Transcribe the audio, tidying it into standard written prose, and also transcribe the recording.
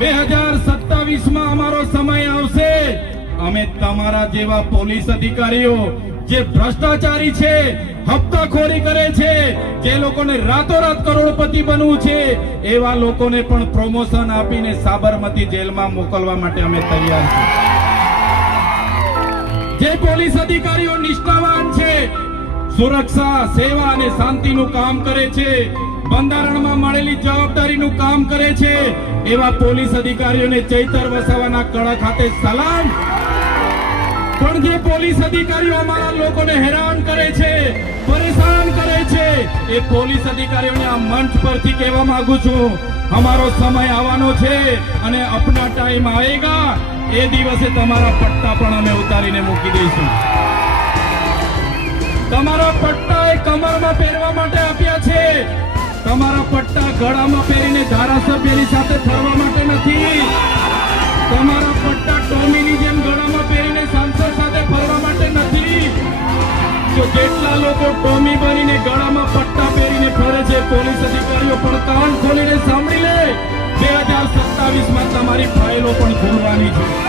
2027 માં અમારો સમય આવશે, અમે તમારા જેવા પોલીસ અધિકારીઓ જે ભ્રષ્ટાચારી છે, હપ્તાખોરી કરે છે, જે લોકોને રાતોરાત કરોડપતિ બનવું છે, એવા લોકોને પણ પ્રમોશન આપીને સાબરમતી જેલમાં મોકલવા માટે અમે તૈયાર છીએ। જે પોલીસ અધિકારીઓ નિષ્ઠાવાન છે, સુરક્ષા, સેવા અને શાંતિનું કામ કરે છે, બંધારણમાં મળેલી જવાબદારીનું કામ કરે છે, એવા પોલીસ અધિકારીઓને ચૈતર વસાવાના કડા ખાતે સલામ। પણ જે પોલીસ અધિકારીઓ અમારા લોકોને હેરાન કરે છે, પરેશાન કરે છે, એ પોલીસ અધિકારીઓને આ મંચ પરથી કહેવા માંગુ છું, અમારો સમય આવવાનો છે અને અપના ટાઈમ આવેગા, એ દિવસે તમારા પટ્ટા પણ અમે ઉતારીને મૂકી દઈશું। તમારા પટ્ટા એ કમરમાં પહેરવા માટે આપ્યા છે, તમારા પટ્ટા ગળામાં પહેરીને ધારાસભ્યની સાથે ફરવા માટે નથી। તમારા પટ્ટા ટોમીની જેમ ગળામાં પહેરીને સાંસદ સાથે ફરવા માટે નથી। જો જેટલા લોકો ટોમી બનીને ગળામાં પટ્ટા પહેરીને ફરે છે, પોલીસ અધિકારીઓ પણ કાન ખોલીને સાંભળી લે, 2027 માં તમારી ફાઇલો પણ ખોલવાની છે।